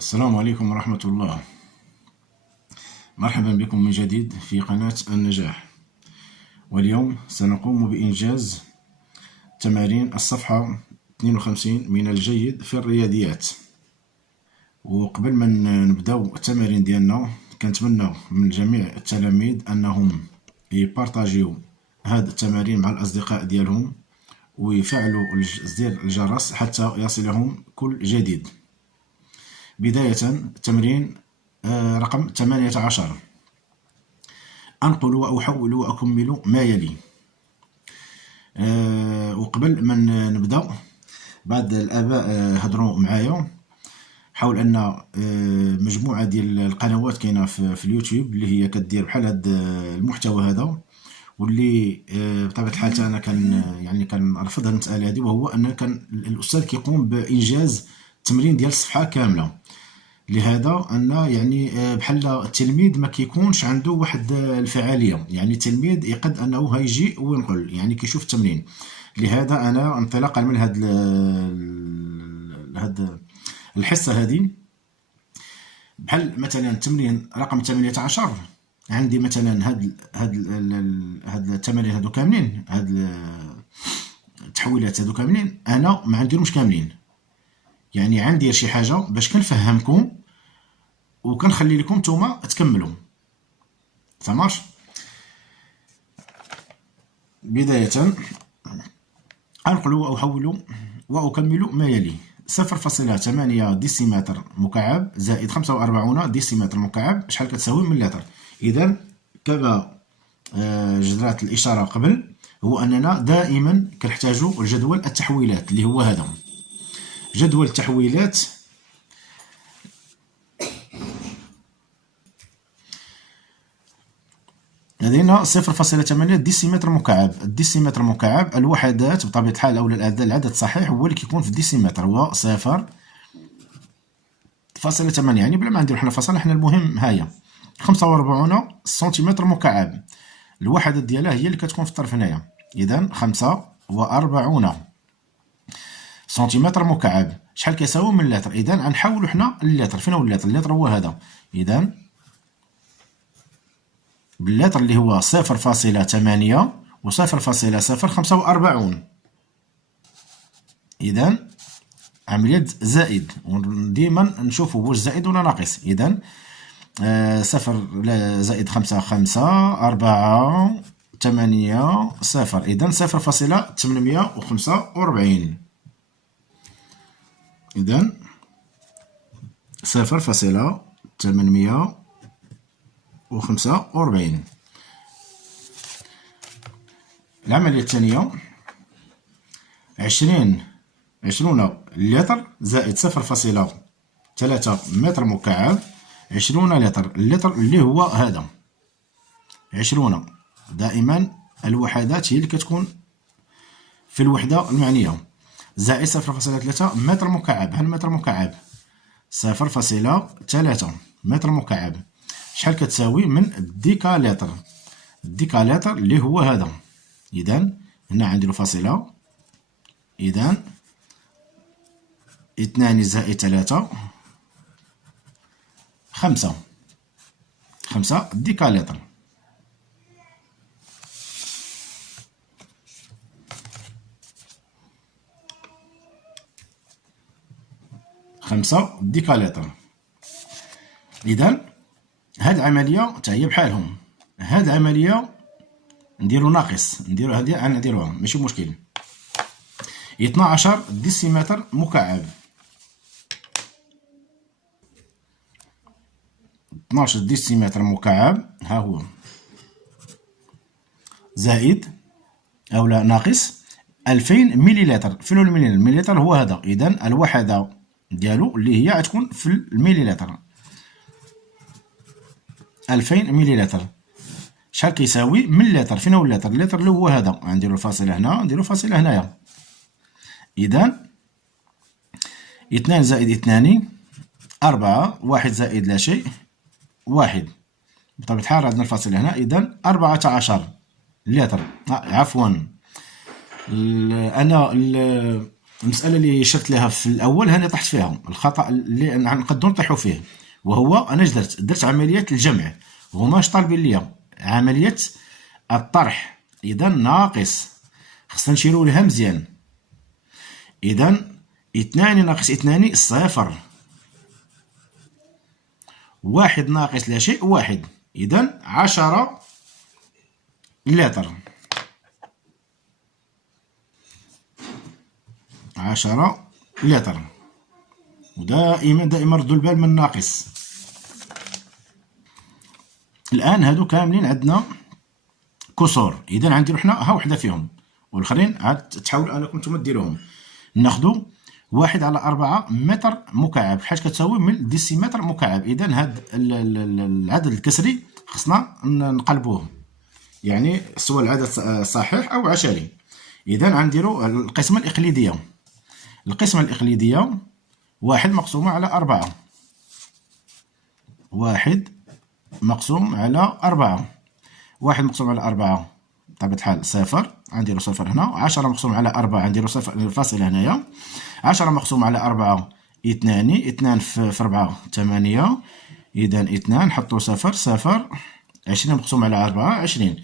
السلام عليكم ورحمة الله. مرحبا بكم من جديد في قناة النجاح. واليوم سنقوم بإنجاز تمارين الصفحة 52 من الجيد في الرياضيات. وقبل ما نبداو التمارين ديالنا كنتمنى من جميع التلاميذ أنهم يبارطاجيو هاد التمارين مع الأصدقاء ديالهم ويفعلوا زر الجرس حتى يصلهم كل جديد. بداية التمرين رقم 18: أنقل وأحول وأكمل ما يلي. وقبل ما نبدأ بعض الآباء هضروا معايا حول أن مجموعة ديال القنوات كاينة في اليوتيوب اللي هي كدير بحال هاد المحتوى هذا، واللي بطبيعة الحال أنا كنرفض هاد المسألة هذه، وهو أن كان الأستاذ كيقوم بإنجاز التمرين ديال الصفحة كاملة. لهذا أن بحال التلميذ ما كيكونش عنده واحد الفعالية، التلميذ يقد أنه هيجي وينقل كيشوف التمرين. لهذا أنا انطلاقا من هاد الحصة هذه، بحال مثلا التمرين رقم 18 عندي مثلا هاد التمارين هادو كاملين، هاد التحويلات هادو كاملين أنا ما عنديهمش كاملين، عندي شي حاجة باش كنفهمكم وكنخلي لكم نتوما تكملوا. تماش. بداية أنقل وأحول وأكمل ما يلي: 0.8 ديسيمتر مكعب زائد 45 ديسيمتر مكعب شحال كتساوي من لتر. إذا كما جرات الإشارة قبل، هو أننا دائما كنحتاجوا الجدول التحويلات اللي هو هذا. جدول التحويلات لدينا 0.8 ديسيمتر مكعب. الديسيمتر مكعب الوحدات بطبيعة الحال أو العدد الصحيح هو اللي كيكون في الديسيمتر، هو 0.8، بلا ما نديرو حنا فاصلة، حنا المهم هاهي 45 سنتيمتر مكعب، الوحدة ديالها هي اللي كتكون في الطرف هنايا. إذا 45 سنتيمتر مكعب شحال كيساوي من لتر. إذا غنحولو حنا اللتر. فين هو اللتر؟ اللتر هو هذا. إذا باللتر اللي هو 0.8 و 0.045. إذا عملية زائد، وديما نشوفو واش زائد ولا ناقص. إذا 0 زائد 5 5 4 8 0. إذا 0.845. إذا 0.845. العملية الثانية: 20 لتر زائد 0.3 متر مكعب 20 لتر. اللتر اللي هو هذا 20. دائما الوحدات هي اللي كتكون في الوحدة المعنية. زائد 0.3 متر مكعب. هالمتر مكعب 0.3 متر مكعب شحال كتساوي من الديكالتر. الديكالتر اللي هو هذا. إذا هنا عندي له فاصلة. إذا 2 زائد 3 5 ديكالتر. ديكالتر. إذا هاد العملية تا هي بحالهم. هاد العملية نديرو ناقص، نديرو هادي نديروها ماشي مشكل. 12 ديسيمتر مكعب. 12 ديسيمتر مكعب ها هو، زائد أو لا ناقص 2000 مليلتر. فين هو المليلتر؟ المليلتر هو هذا. إذا الوحدة ديالو اللي هي غتكون في المليلتر. 2000 مليلتر شحال كيساوي من لتر؟ فين هو اللتر؟ اللتر اللي هو هذا. غنديرو الفاصلة هنا، نديرو فاصلة هنايا. إذا 2 زائد 2 4، 1 زائد لا شيء 1. بطبيعة الحال عندنا الفاصلة هنا. إذا 14 لتر. عفوا، أنا المسألة اللي شرت لها في الأول هاني طحت فيها، الخطأ اللي نقدروا نطيحوا فيه، وهو أنا درت عملية الجمع، وهماش طالبين ليا عملية الطرح، إذا ناقص خصنا نشيرو لها مزيان. إذا 2 ناقص 2 صفر، 1 ناقص لا شيء 1، إذا 10 لتر، 10 لتر. ودائما ردوا البال من الناقص. الآن هادو كاملين عندنا كسور، إذا غنديرو حنا ها وحدة فيهم، والآخرين عاد تحاولوا أنكم نتوما ديروهم. ناخدو 1/4 متر مكعب، حاش كتساوي من ديسيمتر مكعب. إذا هاد العدد الكسري خصنا نقلبوه، يعني سواء العدد صحيح أو عشري. إذا غنديرو القسمة الإقليدية. القسمة الإقليدية 1 مقسومة على 4، 1 مقسوم على 4، 1 مقسوم على 4 بطبيعة الحال صفر، غنديرو صفر هنا. 10 مقسوم على 4 غنديرو صفر فاصلة هنايا. 10 مقسوم على 4 2، 2 في 4 8، إذا 2 نحطو صفر صفر. 20 مقسوم على 4 20،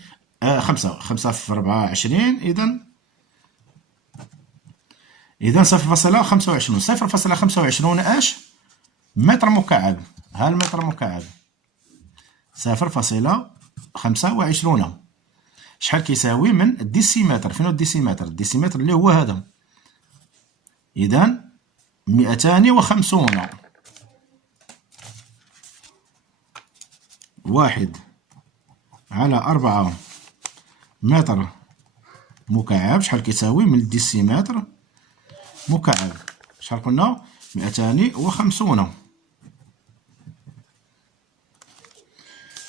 5 في 4 20، إذا 0.25. 0.25 اش؟ متر مكعب. ها المتر مكعب 0.25 شحال كيساوي من الديسيمتر؟ فين هو الديسيمتر؟ الديسيمتر اللي هو هذا. إذا 250. 1/4 متر مكعب شحال كيساوي من الديسيمتر مكعب؟ شحال قلنا؟ 250.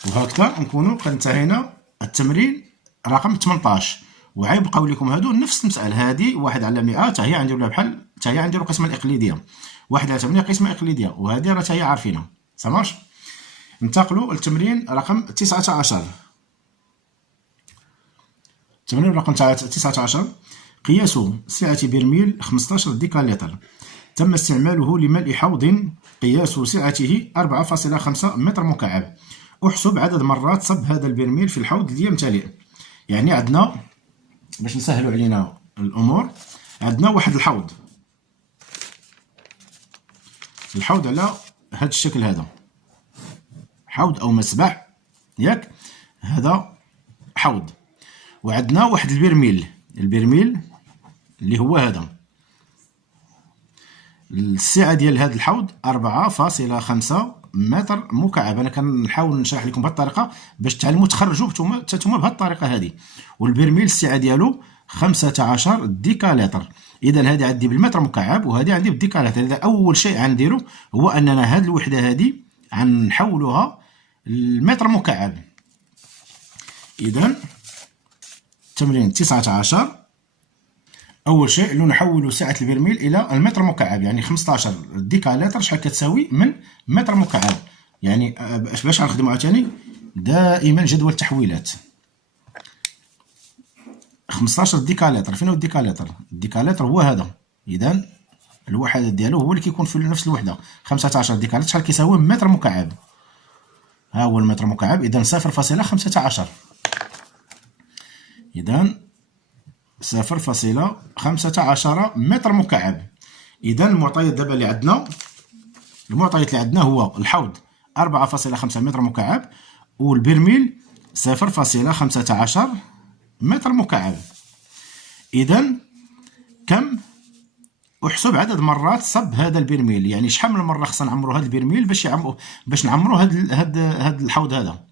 وهكذا نكونوا قد انتهينا التمرين رقم 18. وغيبقاو لكم هادو نفس المسألة هادي 1/100، حتى هي غنديرو لها بحال، حتى هي غنديرو القسمة الإقليدية. 1/8 قسمة إقليدية، وهادي راه حتى هي عارفينها. سامارش؟ ننتقلوا للتمرين رقم 19. التمرين رقم 19: قياس سعة برميل 15 ديكالتر تم استعماله لملء حوض قياس سعته 4.5 متر مكعب. احسب عدد مرات صب هذا البرميل في الحوض ليمتلئ. يعني عندنا باش نسهلوا علينا الامور، عندنا واحد الحوض على هذا الشكل، هذا حوض او مسبح، ياك؟ هذا حوض، وعندنا واحد البرميل اللي هو هذا. السعه ديال هذا الحوض 4.5 متر مكعب. انا كنحاول نشرح لكم بهذه الطريقه باش تعلموا تخرجوا نتوما بهذه الطريقه هذه. والبرميل السعه ديالو 15 ديكالتر. اذا هذه عندي بالمتر مكعب وهذه عندي بالديكالتر. اذا اول شيء غنديرو هو اننا هذه الوحده هذه غنحولوها للمتر مكعب. اذا تمرين 19، اول شيء انه نحول سعه البرميل الى المتر مكعب، يعني 15 ديكالتر شحال كتساوي من متر مكعب. يعني باش غنخدموا عاوتاني دائما جدول التحويلات. 15 ديكالتر، فين هو الديكالتر؟ الديكالتر هو هذا. اذا الوحده ديالو هو اللي كيكون في نفس الوحده. 15 ديكالتر شحال كيساوي متر مكعب؟ ها هو المتر مكعب. اذا 0.15. اذا 0.15 متر مكعب. اذا المعطيات دابا اللي عندنا، هو الحوض 4.5 متر مكعب، والبرميل 0.15 متر مكعب. اذا كم؟ احسب عدد مرات صب هذا البرميل، يعني شحال من مره خصنا نعمرو هذا البرميل باش نعمرو هذا الحوض هذا.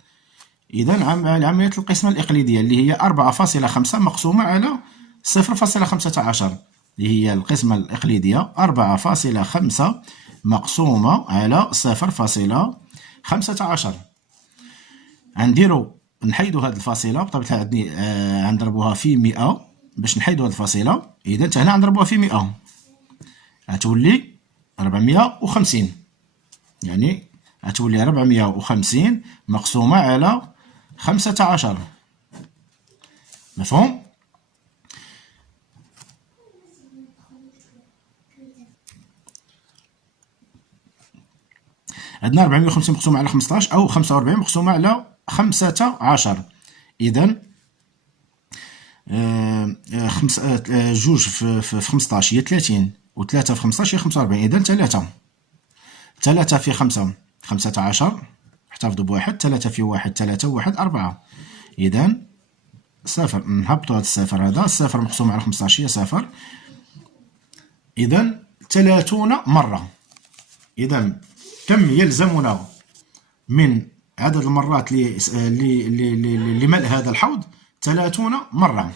اذا عمليه القسمه الاقليديه اللي هي 4.5 مقسومه على 0.15، اللي هي القسمه الاقليديه 4.5 مقسومه على 0.15. غنديرو نحيدو هاد الفاصله بطبيعه الحال، غنضربوها في 100 باش نحيدو هاد الفاصله. اذا حتى هنا غنضربوها في 100 غتولي 450، يعني غتولي 450 مقسومه على 15. مفهوم؟ عندنا 450 مقسومة على 15 أو 45 مقسومة على 15. إذا جوج في 15 هي 30 و3 في 15 هي 45. إذا 3 في 5 15، احتفظوا بواحد. 3 في 1 3 و1 4. إذا صفر. نهبطوا هذا الصفر، هذا الصفر مقسوم على 15 هي صفر. إذا 30 مرة. إذا كم يلزمنا من عدد المرات لملء هذا الحوض؟ 30 مرة.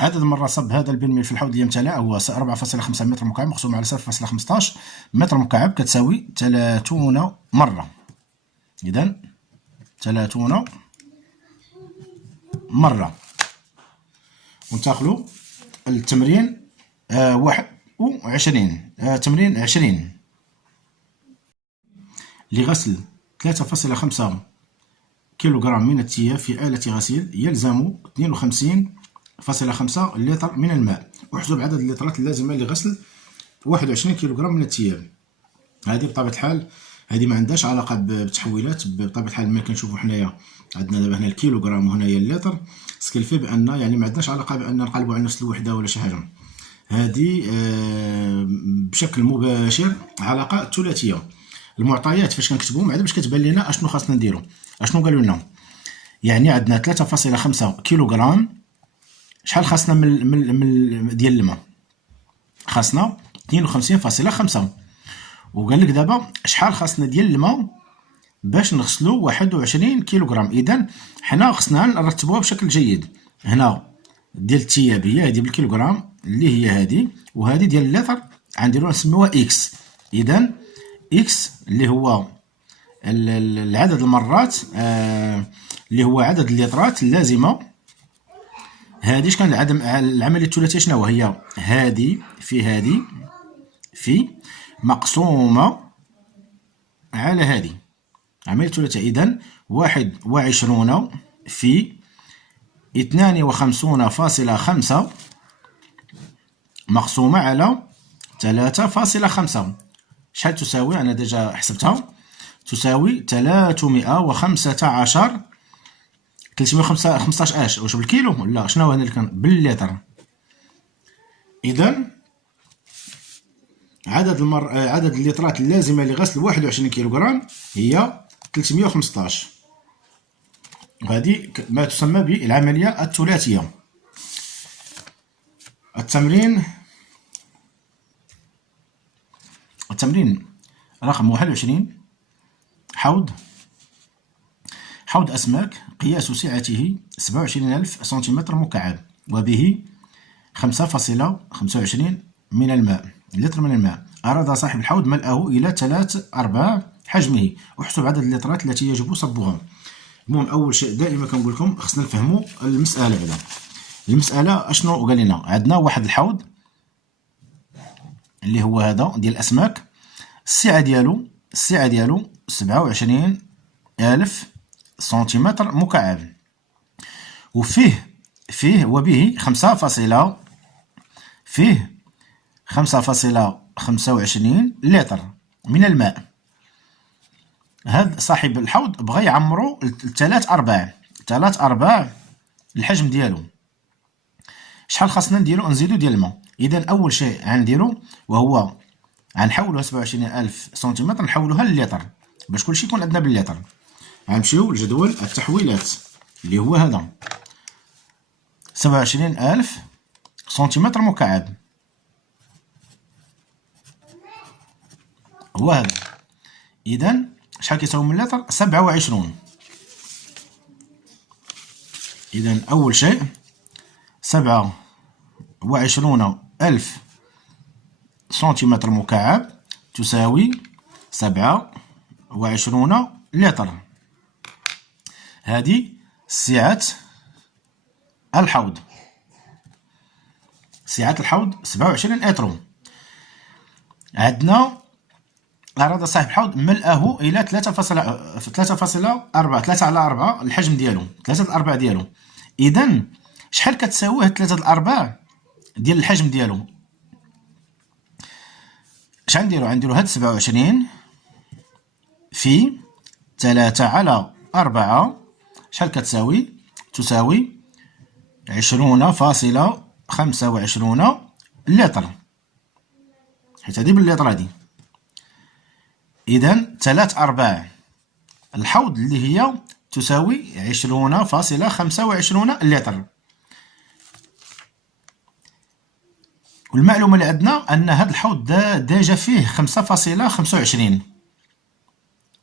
عدد المرات صب هذا البرميل في الحوض ليمتلئ هو 4.5 متر مكعب مقسوم على 0.15 متر مكعب كتساوي 30 مرة. إذا 30 مرة. ونتاخلو التمرين 21. تمرين 20 لغسل 3.5 كيلوغرام من الثياب في آلة غسيل يلزم 52.5 لتر من الماء. احسب عدد اللترات اللازمة لغسل 21 كيلوغرام من الثياب. هذه بطبيعة الحال هذه ما عندهاش علاقة بالتحويلات. بطبيعة الحال ما كنشوفوا حنايا عندنا دابا هنا الكيلوغرام وهنايا اللتر، سكيلفي بأن يعني ما عندناش علاقة بأن نقلبوا على نفس الوحدة ولا شي حاجة. هذه بشكل مباشر علاقة ثلاثية. المعطيات فاش كنكتبوهم عاد باش كتبان لنا اشنو خاصنا نديرو. اشنو قالوا لنا؟ يعني عندنا 3.5 كيلوغرام. شحال خاصنا من ديال الماء؟ خاصنا 52.5. وقال لك دابا شحال خاصنا ديال الماء باش نغسلو 21 كيلوغرام. اذا حنا خصنا نرتبوها بشكل جيد. هنا ديال الثياب هي هذه بالكيلوغرام اللي هي هذه، وهذه ديال اللتر غنديروها نسميوها اكس. اذا اكس اللي هو العدد المرات اللي هو عدد اللترات اللازمه. هذه اش كان العمليه الثلاثيه شنو هي؟ هذه في مقسومه على هذه عمليه ثلاثيه. اذا 21 في 52.5 مقسومه على 3.5 شحال تساوي؟ انا ديجا حسبتها، تساوي 315. 315 واش بالكيلو؟ لا، شنو هنا اللي كان باللتر. اذا عدد اللترات اللازمه لغسل 21 كيلوغرام هي 315. وهذه ما تسمى بالعمليه الثلاثيه. التمرين رقم 21. حوض أسماك قياس سعته 27,000 سنتيمتر مكعب وبه 5.25 من الماء لتر من الماء. أراد صاحب الحوض ملأه إلى 3/4 حجمه. احسب عدد اللترات التي يجب صبها. المهم أول شيء دائما كنقول لكم خصنا نفهموا المسألة. بعدا المسألة أشنو قال لنا؟ عندنا واحد الحوض اللي هو هذا ديال الأسماك، السعة ديالو 27,000 سنتيمتر مكعب، وفيه وبه 5.25 لتر من الماء. هذا صاحب الحوض بغى يعمرو 3/4 الحجم ديالو. شحال خاصنا نديرو؟ نزيدو ديال الماء. اذا اول شيء غنديرو وهو غنحولوها 27,000 سنتيمتر نحولوها للتر باش كلشي يكون عندنا باللتر. غنمشيو لجدول التحويلات اللي هو هذا 27,000 سنتيمتر مكعب هو هذا. اذا شحال كيساوي من اللتر؟ 27. اذا اول شيء 27,000 سنتيمتر مكعب تساوي 27 لتر. هذه سعة الحوض. 27 لتر. عندنا أراد صاحب الحوض ملأه إلى 3.4 3/4 الحجم ديالو 3/4 ديالو. إذا شحال كتساوي 3/4 ديال الحجم ديالو؟ اش غنديرو؟ غنديرو هاد 27 في 3/4 شحال كتساوي؟ تساوي 20.25 لتر، حيت هادي باللتر هادي. إذا 3/4 الحوض اللي هي تساوي 20.25 لتر. والمعلومة اللي عندنا أن هاد الحوض ديجا فيه 5.25.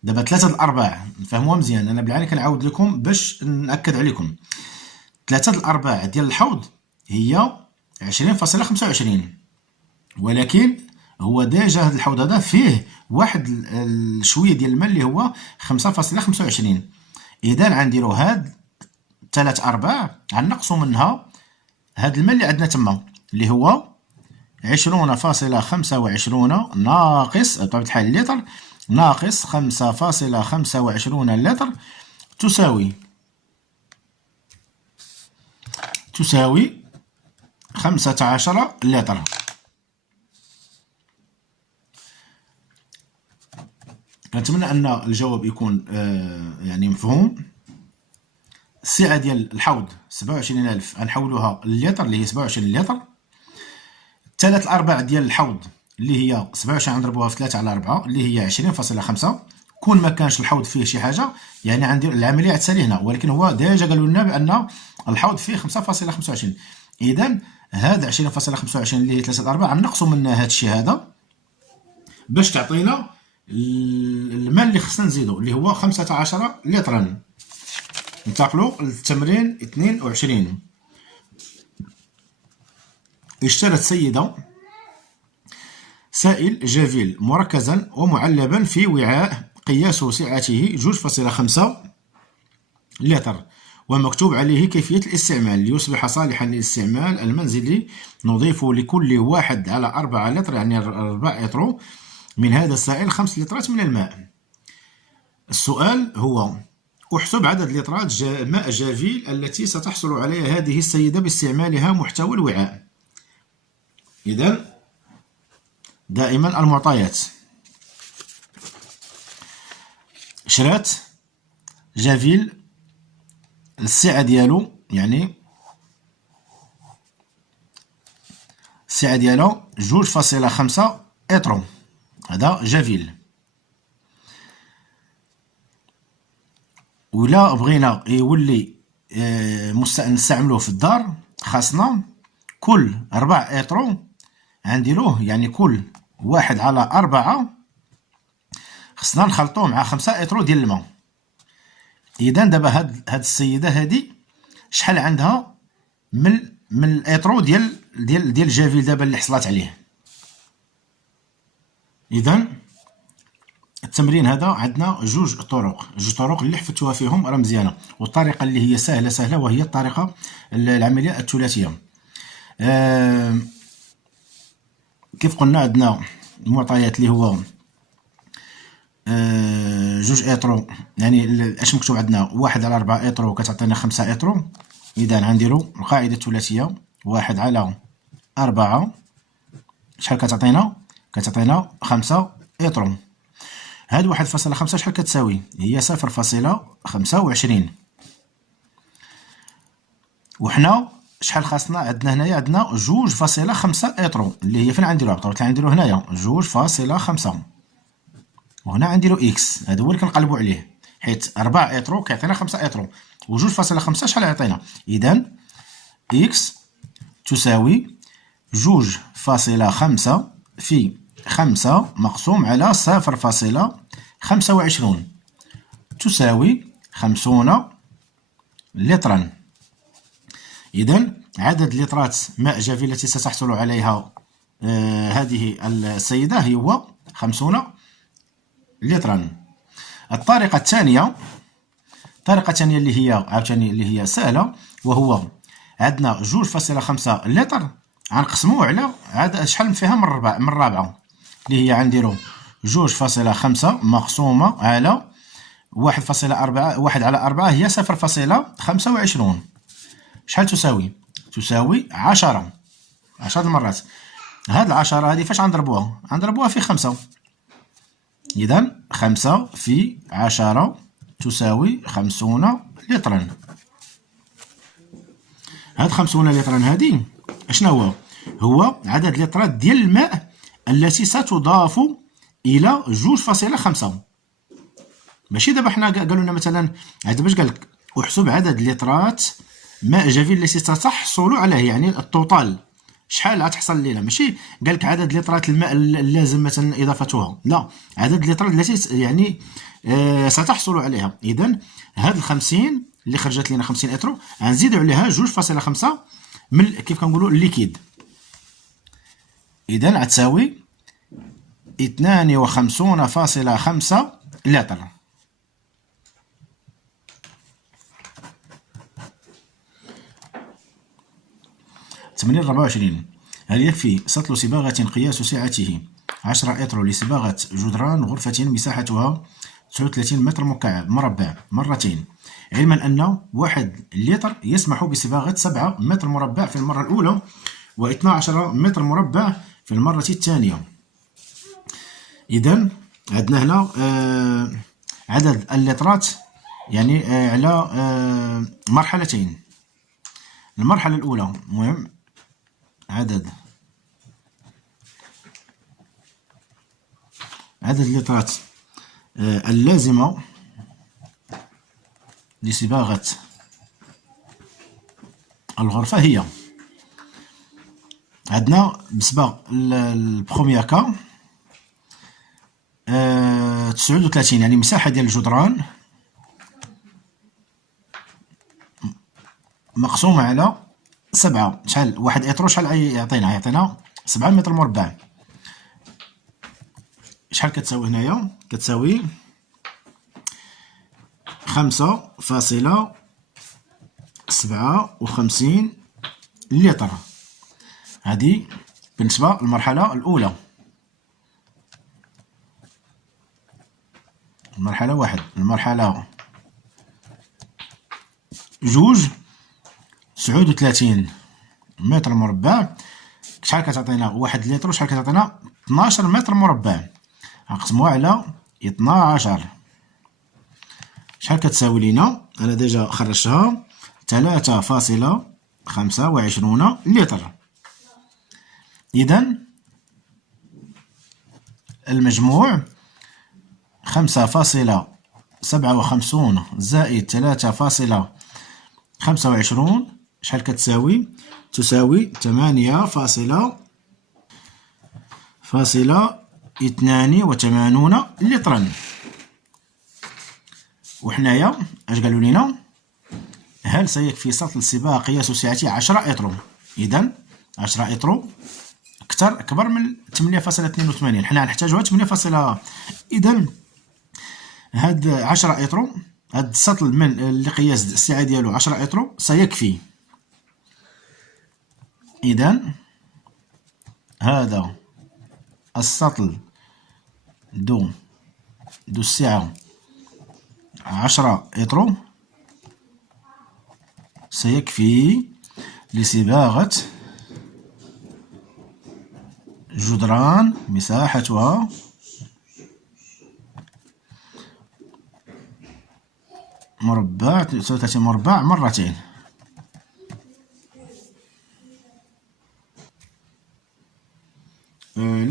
دابا 3/4 نفهموها مزيان، أنا بالعاني كنعاود لكم باش نأكد عليكم. 3/4 ديال الحوض هي 20.25، ولكن هو ديجا هاد الحوض هذا فيه واحد شويه ديال الماء اللي هو 5.25. اذا غنديرو هاد 3/4 غنقصو منها هاد الماء اللي عندنا تما اللي هو 20.25 ناقص بطبيعة الحال لتر ناقص 5.25 لتر تساوي 15 لتر. كنتمنى ان الجواب يكون يعني مفهوم. السعه ديال الحوض 27000 غنحولوها للتر اللي هي 27 لتر. 3/4 ديال الحوض اللي هي 27 غنضربوها في 3/4 اللي هي 20.5. كون ما كانش الحوض فيه شي حاجه يعني غندير العمليه تسالي هنا، ولكن هو ديجا قالوا لنا بان الحوض فيه 5.25. اذا هاد 20.25 اللي هي 3/4 غنقصوا منها هاد الشيء هذا باش تعطينا الماء اللي خصنا نزيدو اللي هو 15 لترا. ننتقلوا للتمرين 22. اشترت سيدة سائل جافيل مركزا ومعلبا في وعاء قياس سعته 2.5 لتر ومكتوب عليه كيفية الاستعمال ليصبح صالحا للاستعمال المنزلي. نضيف لكل 1/4 لتر يعني 4 لتر من هذا السائل 5 لترات من الماء. السؤال هو: احسب عدد لترات ماء جافيل التي ستحصل عليها هذه السيدة باستعمالها محتوى الوعاء. إذن دائما المعطيات. شرات جافيل السعة ديالو يعني السعة ديالو 2.5 لتر، هذا جافيل. ولا بغينا يولي نستعملوه في الدار خاصنا كل 4 لتر غنديروه يعني كل 1/4 خصنا نخلطوه مع 5 لتر ديال الماء. اذا دابا هاد السيده هادي شحال عندها من الاترو ديال الجافيل دابا اللي حصلت عليه. اذا التمرين هذا عندنا جوج طرق اللي حفظتوها فيهم راه مزيانه، والطريقه اللي هي سهله وهي الطريقه العمليه الثلاثيه. كيف قلنا عندنا المعطيات اللي هو 2 لتر يعني اش مكتوب عندنا 1/4 لتر كتعطينا 5 لتر. اذا غنديروا القاعده الثلاثيه 1/4 شحال كتعطينا 5 لتر. هاد 1.5 شحال كتساوي؟ هي 0.25. وحنا شحال خاصنا عندنا هنايا؟ عندنا 2.5 لتر اللي هي فين غنديروها؟ بطبيعة غنديرو هنايا 2.5 وهنا غنديرو اكس. هذا هو اللي كنقلبو عليه حيت 4 لتر كيعطينا 5 لتر و2.5 شحال يعطينا؟ اذا اكس تساوي 2.5 في 5 مقسوم على 0.25 تساوي 50 لترا. إذا عدد لترات ماء جافيل التي ستحصل عليها هذه السيدة هو 50 لترا. الطريقة الثانية اللي هي عاوتاني اللي هي سهلة، وهو عندنا 2.5 لتر غنقسموه على عدد شحال فيها من الرابعة اللي هي غنديرو 2.5 مقسومة على 1.4 1/4 هي 0.25 شحال تساوي؟ تساوي 10 مرات. هاد العشرة هادي فاش غنضربوها؟ غنضربوها في 5. إذا 5 في 10 تساوي 50 لترا. هاد 50 لترا هادي اشنا هو؟ هو عدد لترات ديال الماء التي ستضاف إلى 2.5. ماشي دابا حنا قالوا لنا مثلا عاد باش قالك احسب عدد لترات ماء جافي التي ستحصل عليه، يعني التوتال شحال غتحصل لينا. ماشي قالك عدد لترات الماء اللازم مثلا اضافتها، لا، عدد لترات التي يعني ستحصل عليها. اذا هاد ال 50 اللي خرجت لنا 50 اترو غنزيدوا عليها 2.5 من كيف كنقولوا الليكيد. اذا غتساوي 52.5 لتر. تمرين 24. هل يكفي سطل صباغة قياس سعته 10 إتر لصباغة جدران غرفة مساحتها 39 متر مكعب مربع مرتين، علما أن 1 لتر يسمح بصباغة 7 متر مربع في المرة الأولى و12 متر مربع في المرة الثانية. إذا عندنا هنا عدد اللترات يعني على مرحلتين. المرحلة الأولى مهم عدد اللترات اللازمة لصباغة الغرفة هي عندنا بالنسبة للبخوميير كا 39، يعني مساحة ديال الجدران مقسومة على 7. شحال 1 إترو شحال يعطينا؟ يعطينا 7 متر مربع. شحال كتساوي هنايا؟ كتساوي 5.57 لتر. هذه بالنسبة للمرحلة الأولى. المرحلة 1. المرحلة 2 39 متر مربع. شحال كتعطينا 1 لتر وشحال كتعطينا 12 متر مربع. غنقسموها على 12. شحال كتساوي لينا؟ انا ديجا خرجتها 3.25 لتر. اذا المجموع 5.57 زائد 3.25 شحال كتساوي؟ تساوي 8.82 لترا. وحنايا اش قالوا لينا؟ هل سيكفي سطل الصباغة قياس سعته 10 إترو؟ إذا 10 إترو أكبر من 8.82. حنا غنحتاجوها 8. إذا هاد 10 إترو، هاد السطل من لقياس السعة ديالو 10 إترو سيكفي. إذا هذا السطل دو السعة 10 إترو سيكفي لصباغة جدران مساحتها مربع 39 مربع مرتين.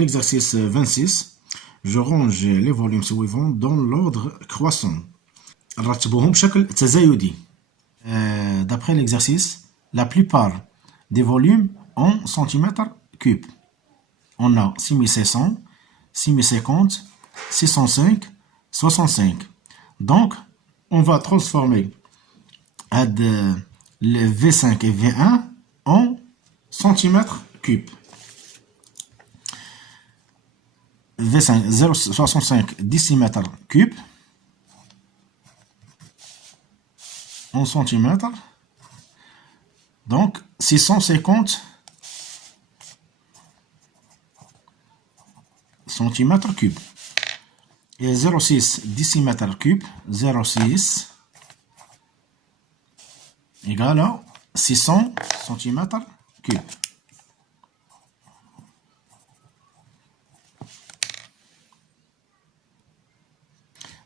L'exercice 26. Je range les volumes suivants dans l'ordre croissant. نرتبوهم بشكل تزايدي. D'après l'exercice, la plupart des volumes en centimètres cubes. On a 6600, 6050, 605, 65. Donc, on va transformer le V5 et V1 en centimètres cubes. V5 0,65 décimètres cubes en centimètres. Donc 650 centimètres cubes. Et 0,6 décimètres cubes, 0,6 égale à 600 centimètres cubes.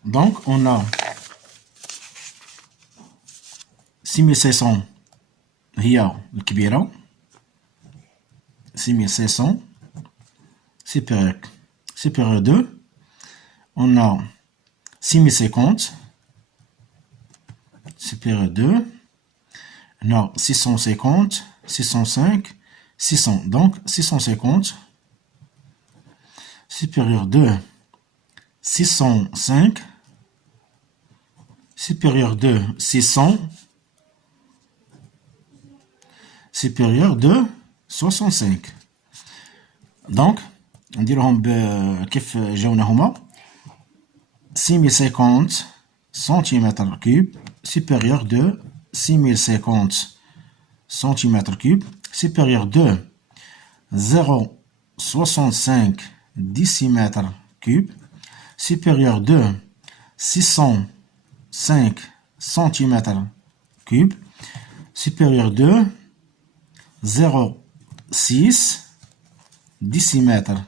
Donc on a 6500 هي الكبيرة، 6500 supérieur 2. On a 6050 supérieur 2. On a 650, 605, 600. Donc 650 supérieur 2, 605 supérieur 2, 600 supérieur 2, 65. Donc نديرهم كيف جاونا هما 6050 سنتيمتر كيوب supérieur 2 6050 cm cube supérieur 2 0,65 décimètre cube supérieur 2 605 cm cube supérieur 2 0,6 décimètre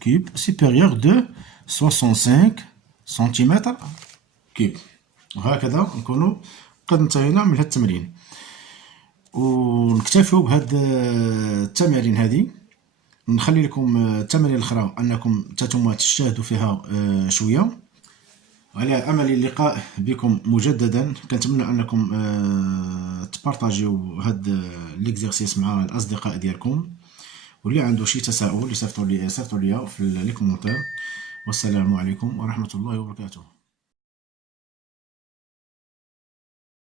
cube supérieur 2 65 cm cube. وهكذا نكونوا قد انتهينا من هذا التمرين، ونكتفيو بهاد التمارين هذه. نخلي لكم التمارين الاخرى انكم نتوما تجتهدوا فيها شويه، على امل اللقاء بكم مجددا. كنتمنى انكم تبارطاجيو هاد ليكزيرسيس مع الاصدقاء ديالكم، واللي عنده شي تساؤل يصيفطوا لي في لي كومونتير. والسلام عليكم ورحمه الله وبركاته.